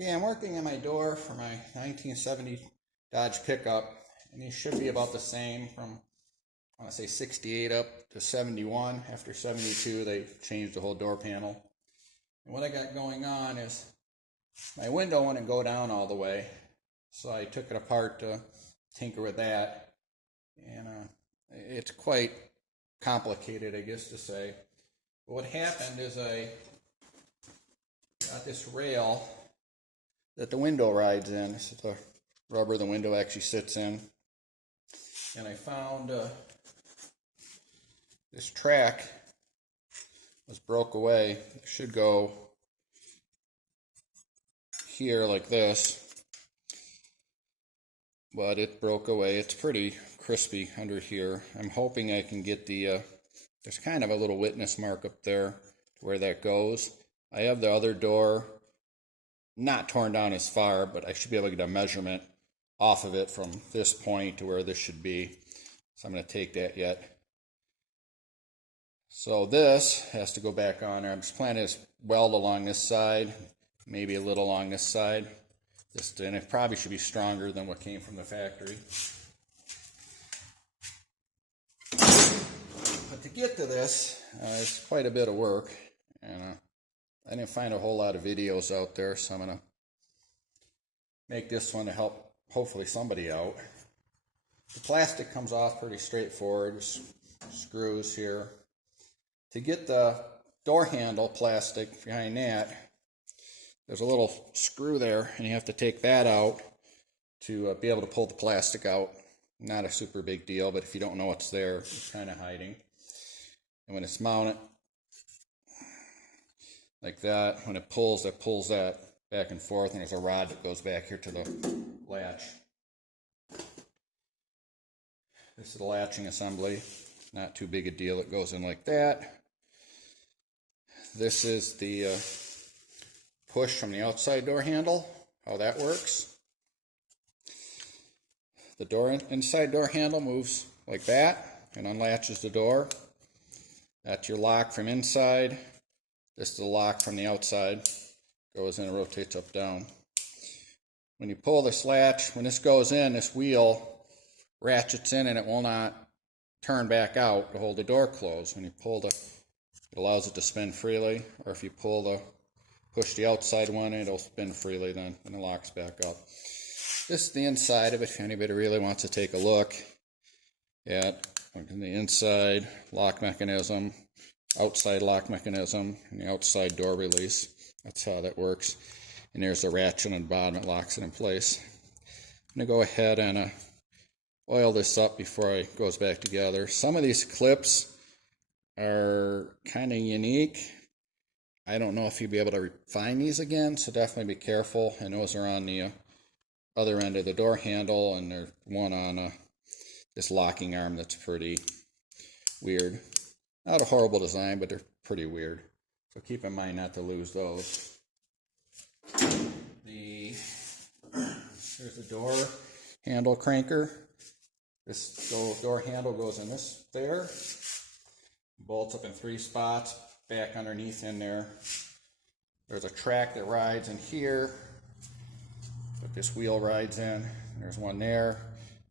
Okay, I'm working on my door for my 1970 Dodge pickup, and these should be about the same from, I want to say 68 up to 71. After 72, they changed the whole door panel. And what I got going on is my window wouldn't go down all the way, so I took it apart to tinker with that. And it's quite complicated, I guess to say. But what happened is I got this rail that the window rides in. This is the rubber the window actually sits in. And I found this track was broke away. It should go here like this, but it broke away. It's pretty crispy under here. I'm hoping I can get the there's kind of a little witness mark up there where that goes. I have the other door not torn down as far, but I should be able to get a measurement off of it from this point to where this should be. So I'm going to take that yet. So this has to go back on there. I'm just planning to weld along this side, maybe a little along this side. And it probably should be stronger than what came from the factory. But to get to this, it's quite a bit of work. And I didn't find a whole lot of videos out there, so I'm going to make this one to help hopefully somebody out. The plastic comes off pretty straightforward, just screws here. To get the door handle plastic behind that, there's a little screw there, and you have to take that out to be able to pull the plastic out. Not a super big deal, but if you don't know what's there, it's kind of hiding. And when it's mounted like that, when it pulls that back and forth, and there's a rod that goes back here to the latch. This is the latching assembly. Not too big a deal. It goes in like that. This is the push from the outside door handle, how that works. The inside door handle moves like that and unlatches the door. That's your lock from inside. This is the lock from the outside. Goes in and rotates up down. When you pull this latch, when this goes in, this wheel ratchets in and it will not turn back out to hold the door closed. When you pull it allows it to spin freely, or if you push the outside one, it'll spin freely then, and it locks back up. This is the inside of it, if anybody really wants to take a look at the inside lock mechanism, outside lock mechanism, and the outside door release. That's how that works. And there's the ratchet on the bottom that locks it in place. I'm going to go ahead and oil this up before it goes back together. Some of these clips are kind of unique. I don't know if you'll be able to find these again, so definitely be careful. And those are on the other end of the door handle, and there's one on this locking arm that's pretty weird. Not a horrible design, but they're pretty weird. So keep in mind not to lose those. Here's the door handle cranker. This door handle goes in this there. Bolts up in 3 spots, back underneath in there. There's a track that rides in here, but this wheel rides in. There's one there.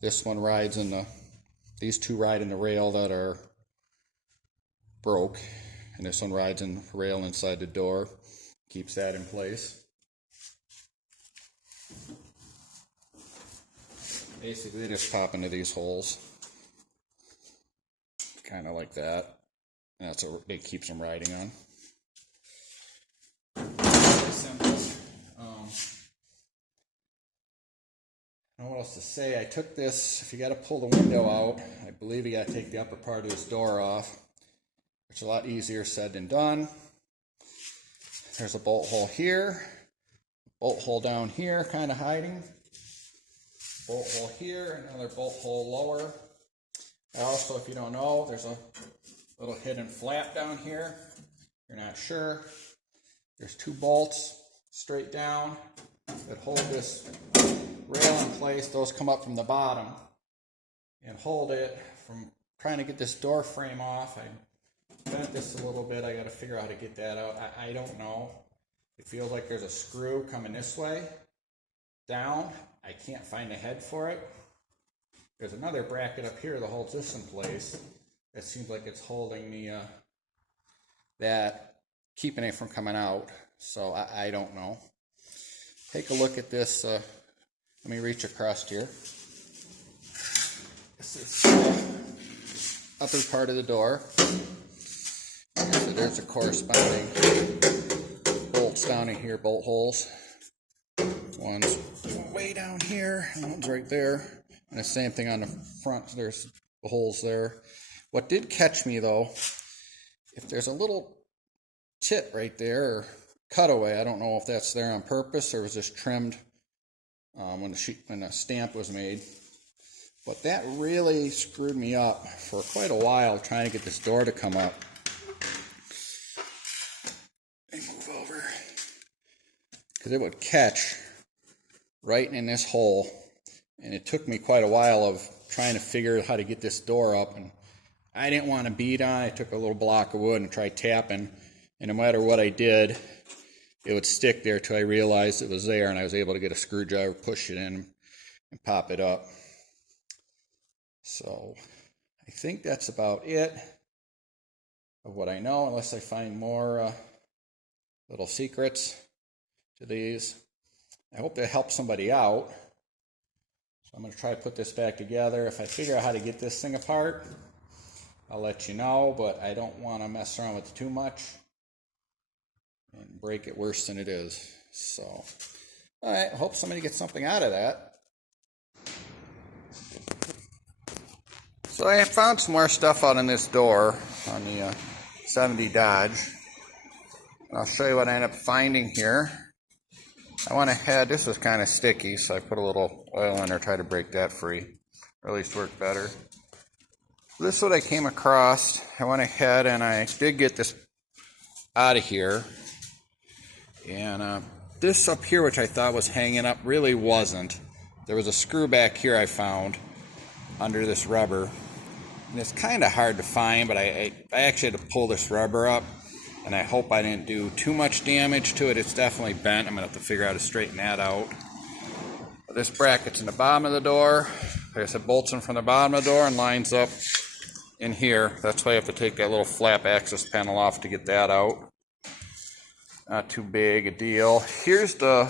This one rides in these two ride in the rail that are broke, and this one rides in the rail inside the door. Keeps that in place. Basically, they just pop into these holes, kind of like that. And that's what it keeps them riding on. Very simple. I don't know what else to say. I took this, if you got to pull the window out, I believe you got to take the upper part of this door off, which is a lot easier said than done. There's a bolt hole here, bolt hole down here, kind of hiding. Bolt hole here, another bolt hole lower. Also, if you don't know, there's a little hidden flap down here. If you're not sure, there's 2 bolts straight down that hold this rail in place. Those come up from the bottom and hold it from trying to get this door frame off. I bent this a little bit. I got to figure out how to get that out. I don't know. It feels like there's a screw coming this way, down. I can't find a head for it. There's another bracket up here that holds this in place. It seems like it's holding keeping it from coming out. So I don't know. Take a look at this. Let me reach across here. This is the upper part of the door. So there's the corresponding bolts down in here, bolt holes. One's way down here, and one's right there. And the same thing on the front, there's the holes there. What did catch me though, if there's a little tip right there, or cutaway, I don't know if that's there on purpose or was just trimmed when the stamp was made. But that really screwed me up for quite a while trying to get this door to come up. Let me move over. Because it would catch right in this hole. And it took me quite a while of trying to figure out how to get this door up. And I didn't want to beat on. I took a little block of wood and tried tapping. And no matter what I did, it would stick there till I realized it was there. And I was able to get a screwdriver, push it in, and pop it up. So I think that's about it of what I know, unless I find more little secrets to these. I hope that helps somebody out. So I'm going to try to put this back together. If I figure out how to get this thing apart, I'll let you know, but I don't want to mess around with it too much and break it worse than it is. So, all right, I hope somebody gets something out of that. So I found some more stuff out in this door on the 70 Dodge. And I'll show you what I ended up finding here. I went ahead, this was kind of sticky, so I put a little oil in there, try to break that free, or at least work better. This is what I came across. I went ahead and I did get this out of here. And this up here, which I thought was hanging up, really wasn't. There was a screw back here I found under this rubber. And it's kind of hard to find, but I actually had to pull this rubber up. And I hope I didn't do too much damage to it. It's definitely bent. I'm going to have to figure out how to straighten that out. But this bracket's in the bottom of the door. Like I said, bolts in from the bottom of the door and lines up in here. That's why I have to take that little flap access panel off to get that out. Not too big a deal. Here's the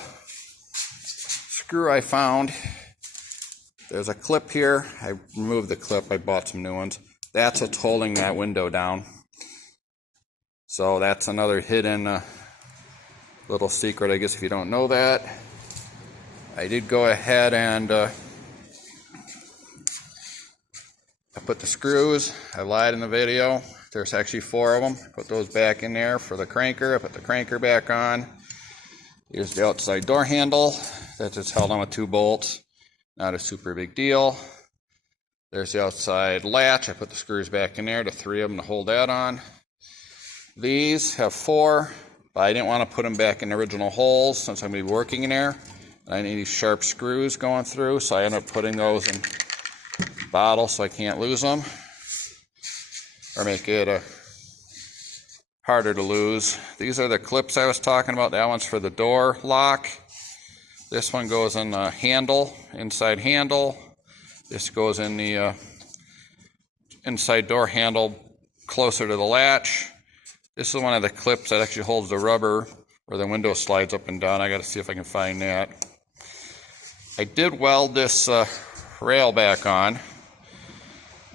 screw I found. There's a clip here. I removed the clip. I bought some new ones. That's what's holding that window down. So that's another hidden little secret, I guess, if you don't know that. I did go ahead and I put the screws. I lied in the video. There's actually 4 of them. I put those back in there for the cranker. I put the cranker back on. Here's the outside door handle. That's just held on with 2 bolts. Not a super big deal. There's the outside latch. I put the screws back in there, the 3 of them to hold that on. These have 4, but I didn't want to put them back in the original holes since I'm going to be working in there. And I need these sharp screws going through, so I ended up putting those in bottles so I can't lose them. Or make it harder to lose. These are the clips I was talking about. That one's for the door lock. This one goes in the handle, inside handle. This goes in the inside door handle closer to the latch. This is one of the clips that actually holds the rubber where the window slides up and down. I got to see if I can find that. I did weld this rail back on.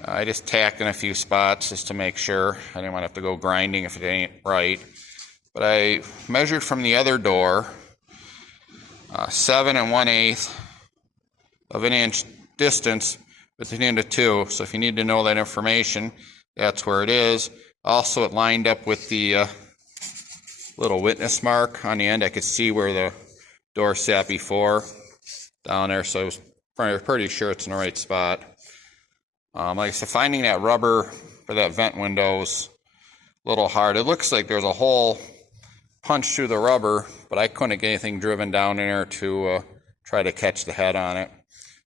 I just tacked in a few spots just to make sure. I didn't want to have to go grinding if it ain't right. But I measured from the other door 7 1/8 of an inch distance between the two. So if you need to know that information, that's where it is. Also, it lined up with the little witness mark on the end. I could see where the door sat before down there, so I was pretty sure it's in the right spot. Like I said, finding that rubber for that vent window is a little hard. It looks like there's a hole punched through the rubber, but I couldn't get anything driven down in there to try to catch the head on it.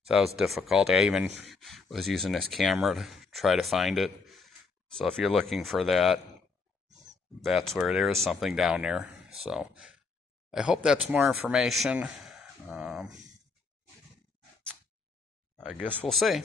So that was difficult. I even was using this camera to try to find it. So if you're looking for that, that's where there is something down there. So I hope that's more information. I guess we'll see.